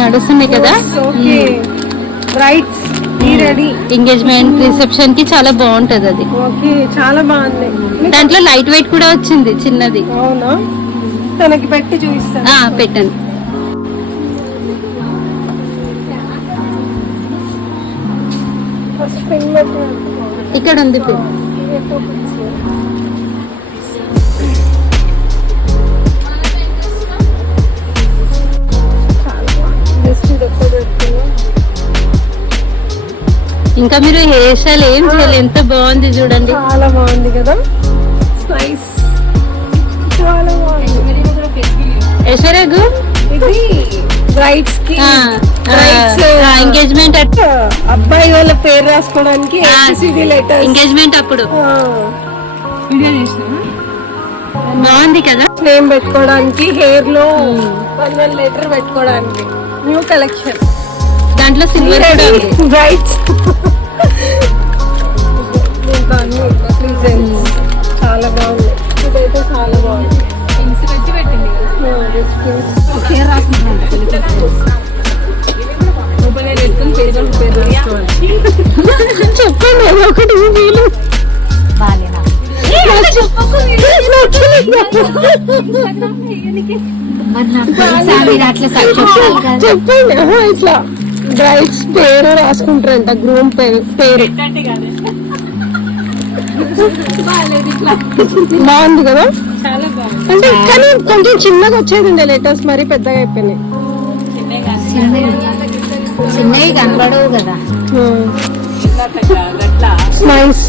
నడుస్తున్నాయి కదా. Okay బ్రైట్స్ ready engagement reception కి చాలా బాగుంటది అది. ఓకే చాలా బాగుంది. దాంట్లో లైట్ వెయిట్ కూడా వచ్చింది చిన్నది. అవునా, తనకి పెట్టి చూపిస్తాను. పెట్టండి. ఫస్ట్ పిన్ పెట్టి ఇక్కడ ఉంది పిన్. ఇంకా మీరు హెయిర్ స్టైల్ ఏం చేయాలి, ఎంత బాగుంది చూడండి. చాలా బాగుంది కదా, నైస్, చాలా బాగుంది. ఐశ్వర్యకు ఇది బ్రైట్స్ కి ఎంగేజ్మెంట్ అబ్బాయి వాళ్ళ పేరు రాసుకోవడానికి లెటర్ ఎంగేజ్మెంట్ అప్పుడు బాగుంది కదా. నేమ్ పెట్టుకోవడానికి, హెయిర్ లో 1 లెటర్ పెట్టుకోవడానికి. న్యూ కలెక్షన్, దాంట్లో సిల్వర్ బ్రైట్స్. చాలా బాగుంది, ఇదైతే చాలా బాగుంది. చెప్పండి ఒకటి వీలు చెప్పండి. ఇట్లా బ్రైట్స్ పేరు రాసుకుంటారంట, గ్రూమ్ పేరు. బాగుంది కదా, అంటే కానీ కొంచెం చిన్నగా వచ్చేది ఉండే లెటర్స్, మరి పెద్దగా అయిపోయినాయి. చిన్నవి కనబడవు కదా. నైస్.